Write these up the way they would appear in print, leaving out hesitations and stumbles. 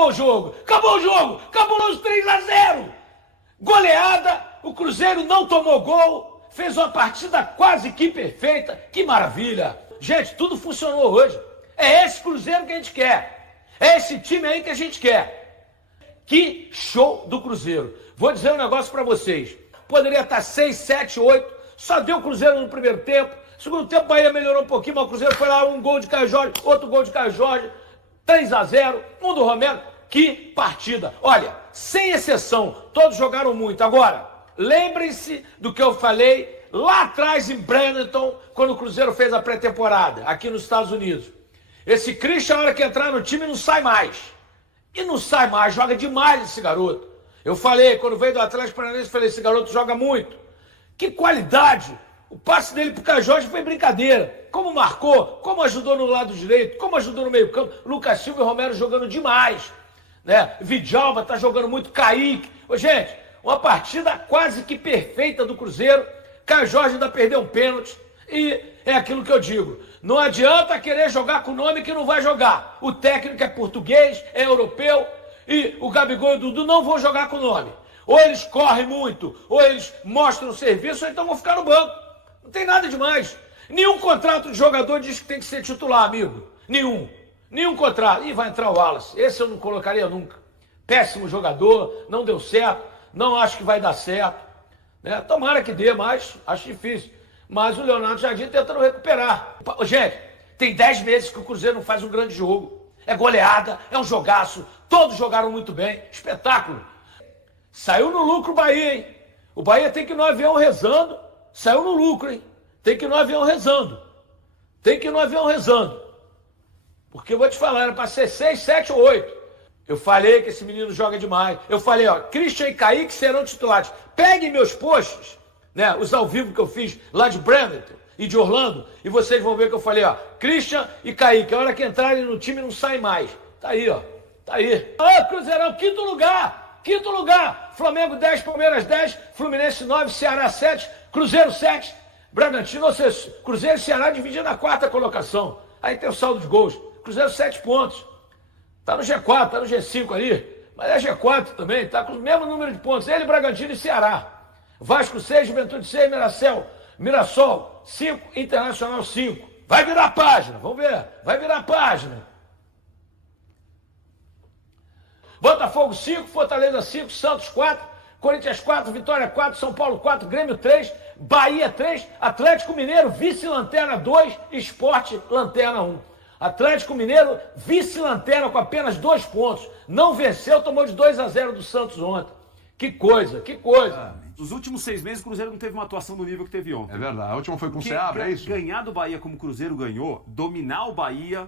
acabou o jogo. Acabou o jogo. Acabou os 3-0. Goleada. O Cruzeiro não tomou gol. Fez uma partida quase que perfeita. Que maravilha. Gente, tudo funcionou hoje. É esse Cruzeiro que a gente quer. É esse time aí que a gente quer. Que show do Cruzeiro. Vou dizer um negócio pra vocês. Poderia estar 6, 7, 8. Só deu o Cruzeiro no primeiro tempo. Segundo tempo, o Bahia melhorou um pouquinho, mas o Cruzeiro foi lá, um gol de Caio Jorge, outro gol de Caio Jorge, 3-0, um do Romero. Que partida. Olha, sem exceção, todos jogaram muito. Agora, lembrem-se do que eu falei lá atrás em Bradenton, quando o Cruzeiro fez a pré-temporada, aqui nos Estados Unidos. Esse Christian, na hora que entrar no time, não sai mais. E não sai mais, joga demais esse garoto. Eu falei, quando veio do Atlético Paranaense, falei, esse garoto joga muito. Que qualidade! O passe dele pro Caio Jorge foi brincadeira. Como marcou, como ajudou no lado direito, como ajudou no meio campo. Lucas Silva e Romero jogando demais. Né? Vidalba tá jogando muito, Kaique. Ô, gente, uma partida quase que perfeita do Cruzeiro. Caio Jorge ainda perdeu um pênalti. E é aquilo que eu digo. Não adianta querer jogar com o nome que não vai jogar. O técnico é português, é europeu. E o Gabigol e o Dudu não vão jogar com o nome. Ou eles correm muito, ou eles mostram serviço, ou então vão ficar no banco. Não tem nada demais. Nenhum contrato de jogador diz que tem que ser titular, amigo. Nenhum. Nenhum contrato. Ih, vai entrar o Wallace. Esse eu não colocaria nunca. Péssimo jogador, não deu certo. Não acho que vai dar certo. Né? Tomara que dê, mas acho difícil. Mas o Leonardo Jardim tentando recuperar. Gente, tem 10 meses que o Cruzeiro não faz um grande jogo. É goleada, é um jogaço. Todos jogaram muito bem. Espetáculo. Saiu no lucro o Bahia, hein? O Bahia tem que ir no avião rezando. Saiu no lucro, hein? Tem que ir no avião rezando. Tem que ir no avião rezando. Porque eu vou te falar, era para ser 6, 7 ou 8. Eu falei que esse menino joga demais. Eu falei, ó, Christian e Kaique serão titulares. Peguem meus posts, né? Os ao vivo que eu fiz lá de Bradenton e de Orlando, e vocês vão ver que eu falei, ó, Christian e Kaique, a hora que entrarem no time não saem mais. Tá aí, ó. Tá aí. Ah, Cruzeirão, quinto lugar. Quinto lugar. Flamengo 10, Palmeiras 10, Fluminense 9, Ceará 7, Cruzeiro 7, Bragantino, ou seja, Cruzeiro e Ceará dividindo a quarta colocação. Aí tem o saldo de gols. Cruzeiro 7 pontos. Tá no G4, tá no G5 ali. Mas é G4 também, tá com o mesmo número de pontos. Ele, Bragantino e Ceará. Vasco 6, Juventude 6, Mirassol 5, Internacional 5. Vai virar a página, vamos ver. Vai virar a página. Botafogo 5, Fortaleza 5, Santos 4, Corinthians 4, Vitória 4, São Paulo 4, Grêmio 3, Bahia 3, Atlético Mineiro, vice-lanterna 2, Sport, lanterna 1. Atlético Mineiro, vice-lanterna com apenas 2 pontos. Não venceu, tomou de 2-0 do Santos ontem. Que coisa, que coisa. Nos últimos 6 meses, o Cruzeiro não teve uma atuação do nível que teve ontem. É verdade. A última foi com o Seabra, é isso? Ganhar do Bahia como o Cruzeiro ganhou, dominar o Bahia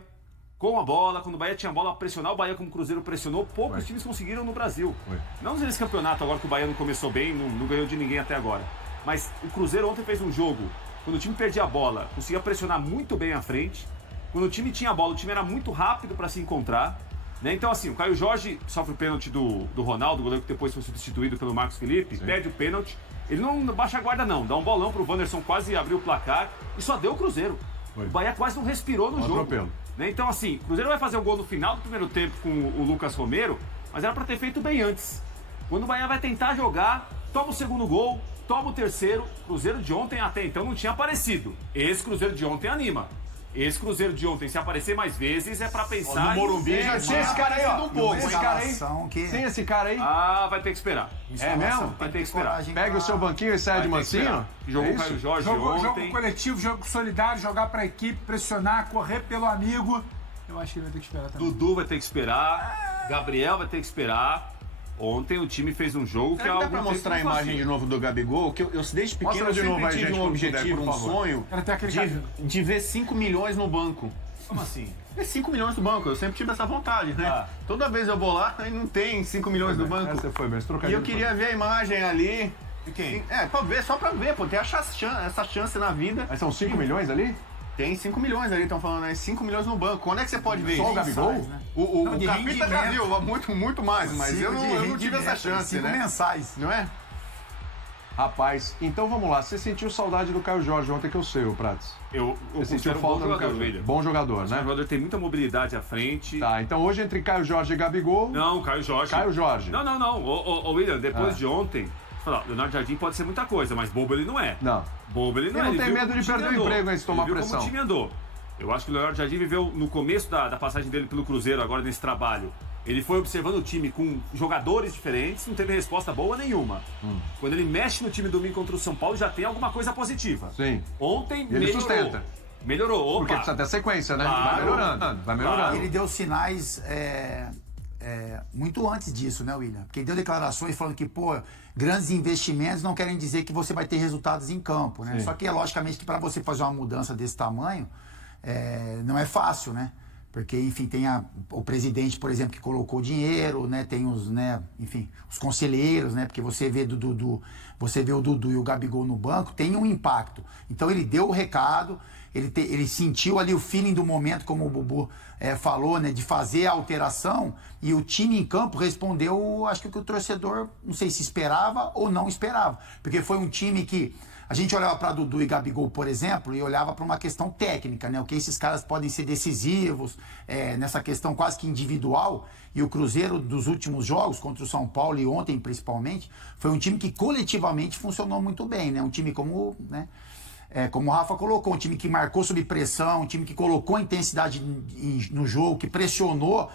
com a bola, quando o Bahia tinha bola, pressionar o Bahia como o Cruzeiro pressionou, poucos times conseguiram no Brasil. Não nesse campeonato agora que o Bahia não começou bem, não ganhou de ninguém até agora. Mas o Cruzeiro ontem fez um jogo, quando o time perdia a bola, conseguia pressionar muito bem à frente. Quando o time tinha a bola, o time era muito rápido para se encontrar. Né? Então assim, o Caio Jorge sofre o pênalti do Ronaldo, o goleiro que depois foi substituído pelo Marcos Felipe, perde o pênalti. Ele não baixa a guarda não, dá um bolão pro Wanderson quase abrir o placar e só deu o Cruzeiro. O Bahia quase não respirou no jogo. Né? Então assim, o Cruzeiro vai fazer o gol no final do primeiro tempo com o Lucas Romero, mas era para ter feito bem antes. Quando o Bahia vai tentar jogar, toma o segundo gol, toma o terceiro. O Cruzeiro de ontem até então não tinha aparecido. Esse Cruzeiro de ontem anima. Esse Cruzeiro de ontem, se aparecer mais vezes, é pra pensar... No Morumbi já tinha esse cara aí, ó. Esse cara aí. Sem esse cara aí. Ah, vai ter que esperar. É mesmo? Vai ter que esperar. Pega o seu banquinho e sai de mansinho. Jogou o Caio Jorge ontem. Jogo coletivo, jogo solidário, jogar pra equipe, pressionar, correr pelo amigo. Eu acho que ele vai ter que esperar também. Dudu vai ter que esperar. Gabriel vai ter que esperar. Ontem o time fez um jogo que é algo... Dá pra mostrar a imagem de novo do Gabigol? Que eu desde pequeno eu sempre tive um objetivo, um sonho de ver 5 milhões no banco. Como assim? É 5 milhões no banco, eu sempre tive essa vontade, né? Ah. Toda vez eu vou lá e não tem 5 milhões no banco. Essa foi bem, E eu queria ver a imagem ali. De quem? Pra ver, só pra ver, pô, ter essa chance na vida. Mas são 5 milhões ali? Tem 5 milhões ali, estão falando aí, 5 milhões no banco. Quando é que você pode ver Só isso? o Gabigol? Né? O Não, de Capita já rendimento. viu muito mais, mas eu não tive essa chance, 5 né? mensais. Não é? Rapaz, então vamos lá. Você sentiu saudade do Caio Jorge ontem, que eu sei, o Prates? Eu sentiu falta do Caio Jorge? Bom jogador, né? O jogador tem muita mobilidade à frente. Tá, então hoje entre Caio Jorge e Gabigol... Não, Caio Jorge. Caio Jorge. Não. Ô William, depois de ontem... Leonardo Jardim pode ser muita coisa, mas bobo ele não é. Não. Bobo ele não é. Ele não tem medo de perder o emprego antes de tomar pressão. Como o time andou. Eu acho que o Leonardo Jardim viveu no começo da passagem dele pelo Cruzeiro, agora nesse trabalho. Ele foi observando o time com jogadores diferentes, não teve resposta boa nenhuma. Quando ele mexe no time domingo contra o São Paulo, já tem alguma coisa positiva. Sim. Ontem ele melhorou. Sustenta. Melhorou. Opa. Porque precisa ter sequência, né? Claro. Vai melhorando. Ele deu sinais muito antes disso, né, William? Porque ele deu declarações falando que, grandes investimentos não querem dizer que você vai ter resultados em campo, né? Sim. Só que, logicamente, que para você fazer uma mudança desse tamanho, não é fácil, né? Porque, enfim, tem o presidente, por exemplo, que colocou dinheiro, né? Tem os, né? Enfim, os conselheiros, né? Porque você vê o Dudu e o Gabigol no banco, tem um impacto. Então ele deu o recado, ele sentiu ali o feeling do momento, como o Bubu falou, né? De fazer a alteração, e o time em campo respondeu, acho que o que o torcedor, não sei se esperava ou não esperava. Porque foi um time que a gente olhava para Dudu e Gabigol, por exemplo, e olhava para uma questão técnica, né? O que esses caras podem ser decisivos nessa questão quase que individual. E o Cruzeiro, dos últimos jogos, contra o São Paulo e ontem principalmente, foi um time que coletivamente funcionou muito bem, né? Um time como, né? Como o Rafa colocou, um time que marcou sob pressão, um time que colocou intensidade no jogo, que pressionou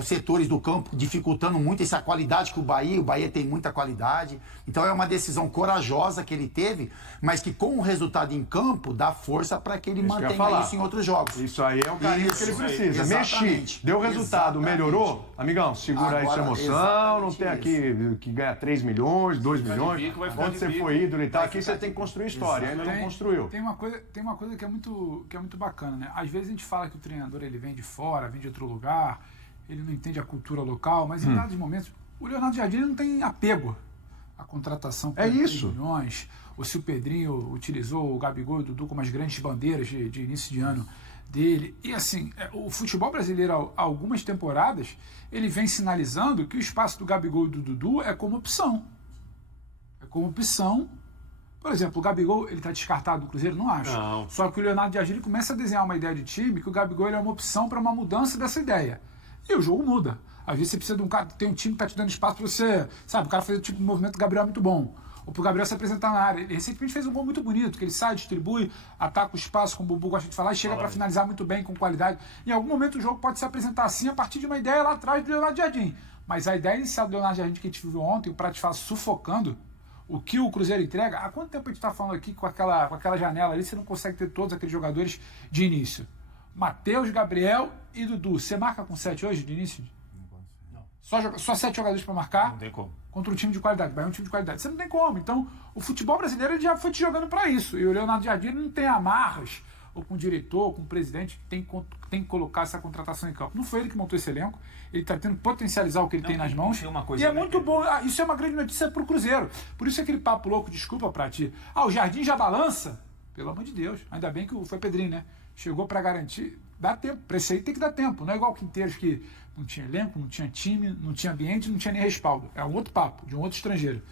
os setores do campo, dificultando muito essa qualidade que o Bahia tem muita qualidade. Então é uma decisão corajosa que ele teve, mas que com o resultado em campo dá força para que ele mantenha isso em outros jogos. Isso aí é o carinho que ele precisa. Mexi, deu resultado, melhorou? Amigão, segura aí sua emoção, não tem aqui que ganha 3 milhões, 2 milhões, onde você foi ídolo e tal, aqui você tem que construir história, ainda não construiu. Tem uma coisa que é muito bacana, né? Às vezes a gente fala que o treinador ele vem de fora, vem de outro lugar, ele não entende a cultura local, mas em dados momentos, o Leonardo Jardim não tem apego à contratação por 3 milhões, ou se o Pedrinho utilizou o Gabigol e o Dudu como as grandes bandeiras de início de ano dele. E assim, o futebol brasileiro, há algumas temporadas, ele vem sinalizando que o espaço do Gabigol e do Dudu é como opção. Por exemplo, o Gabigol, ele está descartado do Cruzeiro? Não acho. Não. Só que o Leonardo Jardim começa a desenhar uma ideia de time que o Gabigol ele é uma opção para uma mudança dessa ideia. E o jogo muda. Às vezes você precisa de um cara, tem um time que está te dando espaço para você, sabe, o cara fazer o tipo de movimento do Gabriel muito bom. Ou para o Gabriel se apresentar na área. Ele recentemente fez um gol muito bonito, que ele sai, distribui, ataca o espaço, como o Bubu gosta de falar, e chega para finalizar muito bem, com qualidade. Em algum momento o jogo pode se apresentar assim, a partir de uma ideia lá atrás do Leonardo Jardim. Mas a ideia inicial do Leonardo Jardim que a gente viu ontem, o Prato faz sufocando, o que o Cruzeiro entrega, há quanto tempo a gente está falando aqui com aquela janela ali, você não consegue ter todos aqueles jogadores de início? Matheus, Gabriel e Dudu. Você marca com 7 hoje de início? Não. Só 7 jogadores para marcar? Não tem como. Contra um time de qualidade. Vai um time de qualidade. Você não tem como. Então, o futebol brasileiro ele já foi te jogando para isso. E o Leonardo Jardim não tem amarras, ou com o diretor, ou com o presidente, que tem que colocar essa contratação em campo. Não foi ele que montou esse elenco. Ele está tentando potencializar o que ele tem nas mãos. Uma coisa e é muito bom. Isso é uma grande notícia para o Cruzeiro. Por isso aquele papo louco, desculpa pra ti. O Jardim já balança? Pelo amor de Deus. Ainda bem que foi Pedrinho, né? Chegou para garantir. Dá tempo. Para esse aí tem que dar tempo. Não é igual o Quinteiros que não tinha elenco, não tinha time, não tinha ambiente, não tinha nem respaldo. É um outro papo, de um outro estrangeiro.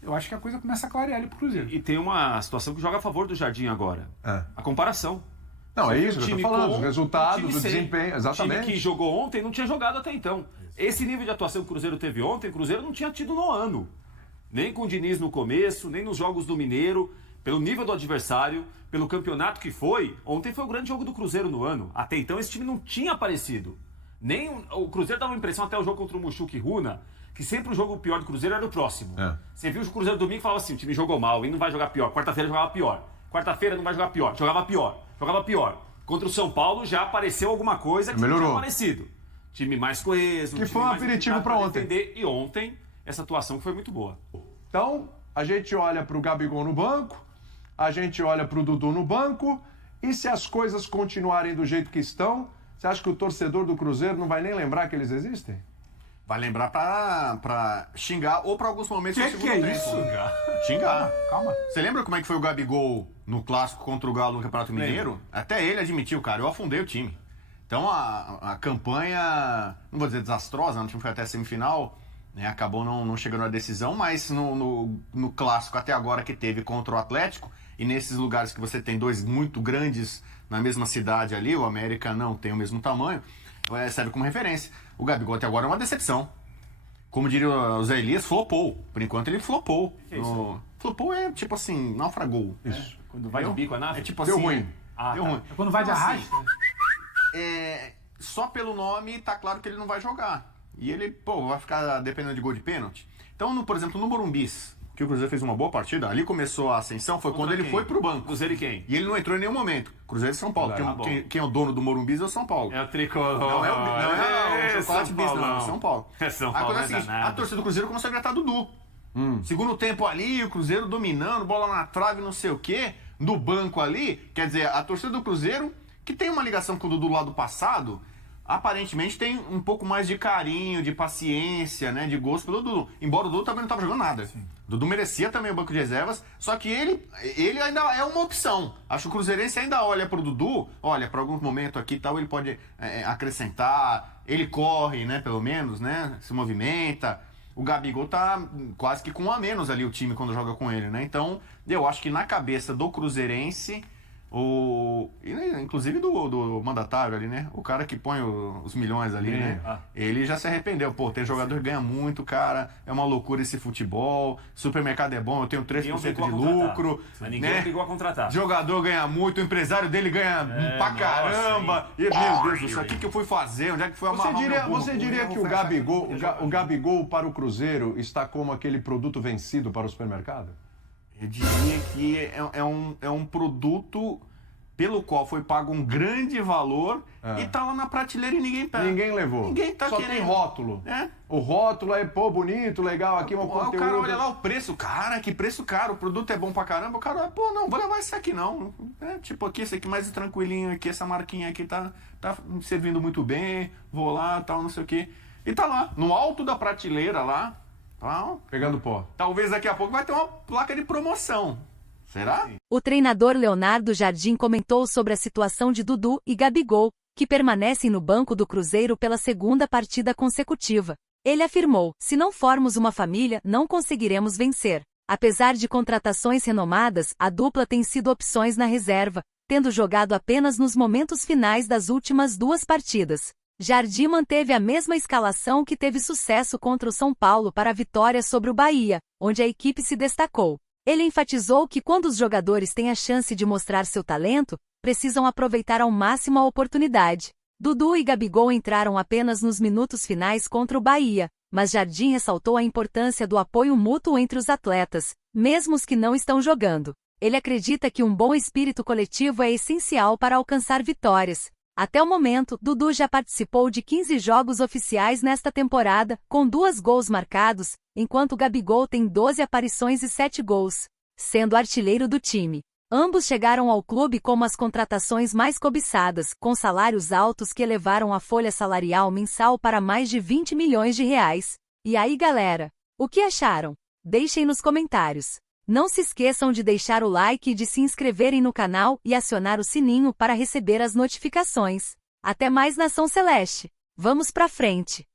Eu acho que a coisa começa a clarear ali pro Cruzeiro. E tem uma situação que joga a favor do Jardim agora. A comparação. Não, é isso que eu tô falando, os resultados, o desempenho, exatamente. O time que jogou ontem não tinha jogado até então. Esse nível de atuação que o Cruzeiro teve ontem, o Cruzeiro não tinha tido no ano. Nem com o Diniz no começo, nem nos jogos do Mineiro, pelo nível do adversário, pelo campeonato que foi. Ontem foi o grande jogo do Cruzeiro no ano. Até então esse time não tinha aparecido. O Cruzeiro dava uma impressão até o jogo contra o Muxuca e Runa, que sempre o jogo pior do Cruzeiro era o próximo. Você viu o Cruzeiro domingo e falava assim, o time jogou mal e não vai jogar pior. Quarta-feira jogava pior. Quarta-feira não vai jogar pior. Jogava pior. Contra o São Paulo já apareceu alguma coisa que não tinha aparecido. Time mais coeso. Que foi um aperitivo para ontem. E ontem, essa atuação foi muito boa. Então, a gente olha para o Gabigol no banco, a gente olha para o Dudu no banco, e se as coisas continuarem do jeito que estão, você acha que o torcedor do Cruzeiro não vai nem lembrar que eles existem? Vai lembrar pra xingar ou pra alguns momentos do segundo tempo. Isso? Xingar. Calma. Você lembra como é que foi o Gabigol no clássico contra o Galo no Campeonato Mineiro? Até ele admitiu, cara, eu afundei o time. Então a campanha, não vou dizer desastrosa, o time foi até a semifinal, né? Acabou não chegando à decisão, mas no clássico até agora que teve contra o Atlético, e nesses lugares que você tem dois muito grandes na mesma cidade ali, o América não tem o mesmo tamanho, serve como referência. O Gabigol até agora é uma decepção. Como diria o Zé Elias, flopou. Por enquanto ele flopou. Flopou é tipo assim, naufragou. Isso. Quando vai de bico a nave? É tipo Deu assim, ruim. Deu ruim. É quando vai de arrasta? Só pelo nome tá claro que ele não vai jogar. E ele, vai ficar dependendo de gol de pênalti. Então, por exemplo, no Morumbis, que o Cruzeiro fez uma boa partida, ali começou a ascensão, foi quando ele foi pro banco. Cruzeiro e quem? E ele não entrou em nenhum momento. Cruzeiro e São Paulo. Quem é o dono do Morumbis é o São Paulo. É o tricolor. Não é o chocolate bis, não. É o São Paulo. É São Paulo. Agora é o seguinte, a torcida do Cruzeiro começou a gritar Dudu. Segundo tempo ali, o Cruzeiro dominando, bola na trave, não sei o quê. No banco ali, quer dizer, a torcida do Cruzeiro, que tem uma ligação com o Dudu lá do passado, aparentemente tem um pouco mais de carinho, de paciência, né, de gosto pelo Dudu. Embora o Dudu também não estava jogando nada. Sim. Dudu merecia também o banco de reservas, só que ele ainda é uma opção. Acho que o Cruzeirense ainda olha para o Dudu, olha, para algum momento aqui e tal, ele pode acrescentar, ele corre, né, pelo menos, né, se movimenta. O Gabigol tá quase que com um a menos ali o time quando joga com ele, né? Então, eu acho que na cabeça do Cruzeirense, inclusive do mandatário ali, né? O cara que põe os milhões ali, né? Ele já se arrependeu. Pô, tem jogador que ganha muito, cara. É uma loucura esse futebol. Supermercado é bom, eu tenho 3% de lucro. Mas ninguém obrigou a contratar. Jogador ganha muito, o empresário dele ganha pra caramba. E, meu Deus do céu, o que eu fui fazer? Onde é que foi amarrar Você diria que o Gabigol para o Cruzeiro está como aquele produto vencido para o supermercado? Eu diria que é um produto pelo qual foi pago um grande valor e tá lá na prateleira e ninguém pega. Ninguém levou. Ninguém tá Só querendo. Tem rótulo. É. O rótulo é, bonito, legal, aqui um conteúdo. O cara olha lá o preço, cara, que preço caro, o produto é bom pra caramba, o cara, não, vou levar esse aqui não. Tipo aqui, esse aqui mais tranquilinho aqui, essa marquinha aqui tá me servindo muito bem, vou lá, tal, não sei o quê. E tá lá, no alto da prateleira lá, pegando pó. Talvez daqui a pouco vai ter uma placa de promoção. Será? O treinador Leonardo Jardim comentou sobre a situação de Dudu e Gabigol, que permanecem no banco do Cruzeiro pela segunda partida consecutiva. Ele afirmou: se não formos uma família, não conseguiremos vencer. Apesar de contratações renomadas, a dupla tem sido opções na reserva, tendo jogado apenas nos momentos finais das últimas duas partidas. Jardim manteve a mesma escalação que teve sucesso contra o São Paulo para a vitória sobre o Bahia, onde a equipe se destacou. Ele enfatizou que quando os jogadores têm a chance de mostrar seu talento, precisam aproveitar ao máximo a oportunidade. Dudu e Gabigol entraram apenas nos minutos finais contra o Bahia, mas Jardim ressaltou a importância do apoio mútuo entre os atletas, mesmo os que não estão jogando. Ele acredita que um bom espírito coletivo é essencial para alcançar vitórias. Até o momento, Dudu já participou de 15 jogos oficiais nesta temporada, com 2 gols marcados, enquanto Gabigol tem 12 aparições e 7 gols, sendo artilheiro do time. Ambos chegaram ao clube como as contratações mais cobiçadas, com salários altos que elevaram a folha salarial mensal para mais de 20 milhões de reais. E aí, galera? O que acharam? Deixem nos comentários. Não se esqueçam de deixar o like e de se inscreverem no canal e acionar o sininho para receber as notificações. Até mais, Nação Celeste! Vamos pra frente!